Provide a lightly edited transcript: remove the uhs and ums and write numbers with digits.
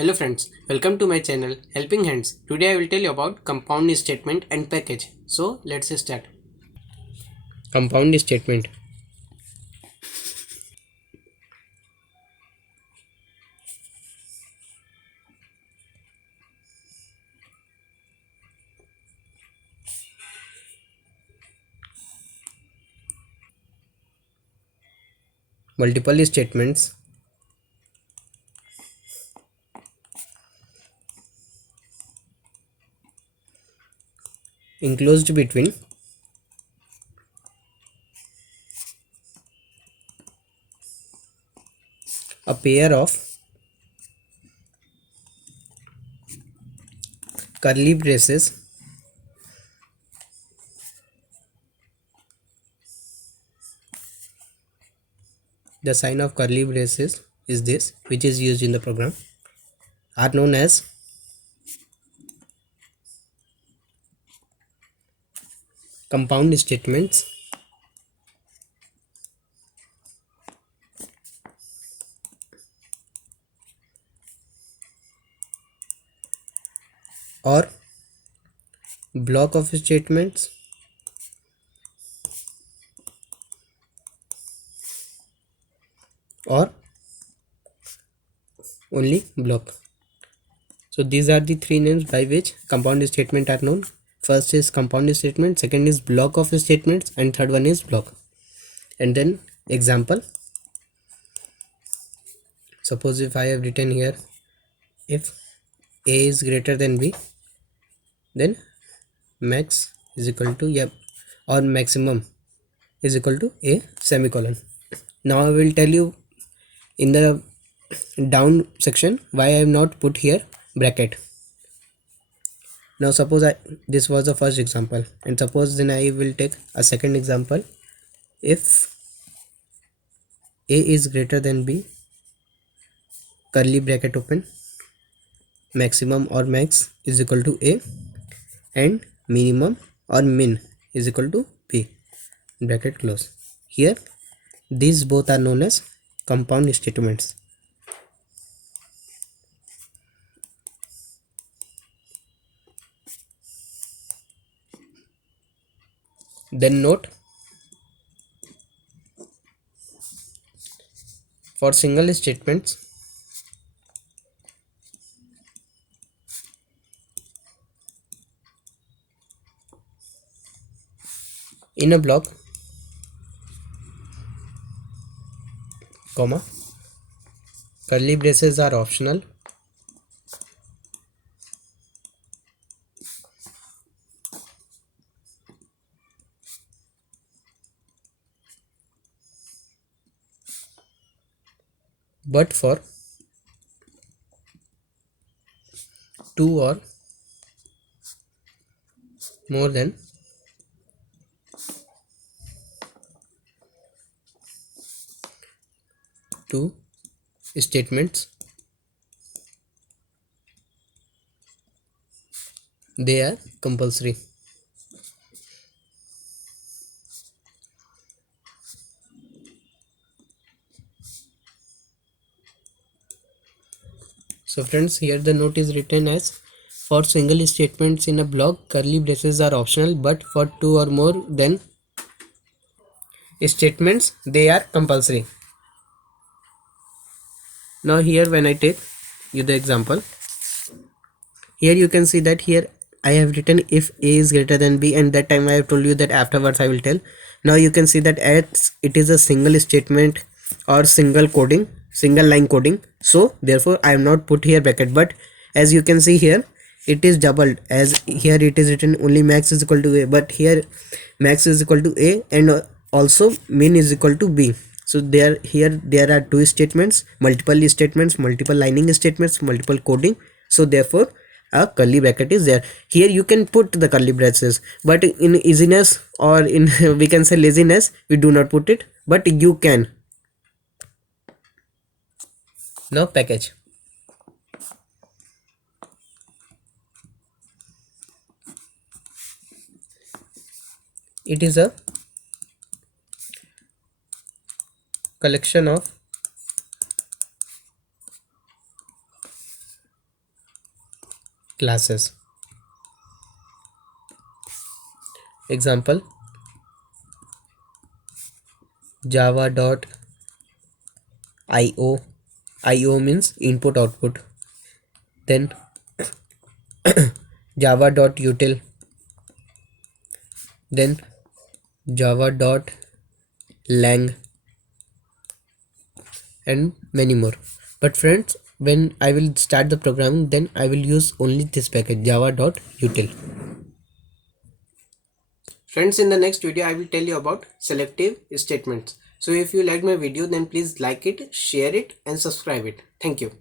Hello friends, welcome to my channel Helping Hands. Today I will tell you about compound statement and package. So let's start. Compound statement. Multiple statements enclosed between a pair of curly braces the sign of curly braces is this, which is used in the program, are known as compound statements or block of statements or only block. So these are the three names by which compound statement are known. First is compound statement, second is block of statements, and third one is block. And then example, suppose if I have written here, if a is greater than b, then max is equal to or maximum is equal to a semicolon. Now I will tell you in the down section why I have not put here bracket. Now suppose this was the first example, and suppose then I will take a second example. If a is greater than b, curly bracket open, maximum or max is equal to a, and minimum or min is equal to b, bracket close. Here these both are known as compound statements. Then note, for single statements, in a block, comma, curly braces are optional, but for two or more than two statements, they are compulsory. So friends, here the note is written as, for single statements in a block, curly braces are optional, but for two or more than statements, they are compulsory. Now here when I take you the example, here you can see that here I have written if a is greater than b, and that time I have told you that afterwards I will tell. Now you can see that as it is a single statement or single line coding, so therefore I have not put here bracket. But as you can see here, it is doubled, as here it is written only max is equal to a, but here max is equal to a and also min is equal to b. So there are two statements, multiple lining statements, multiple coding. So therefore a curly bracket is there. Here you can put the curly braces, but in easiness or in we can say laziness, we do not put it, but you can. Now package. It is a collection of classes. Example, java.io. io means input output. Then java.util. Then java.lang, and many more. But friends, when I will start the programming, then I will use only this package, java.util. Friends, in the next video I will tell you about selective statements. So if you like my video, then please like it, share it and subscribe it. Thank you.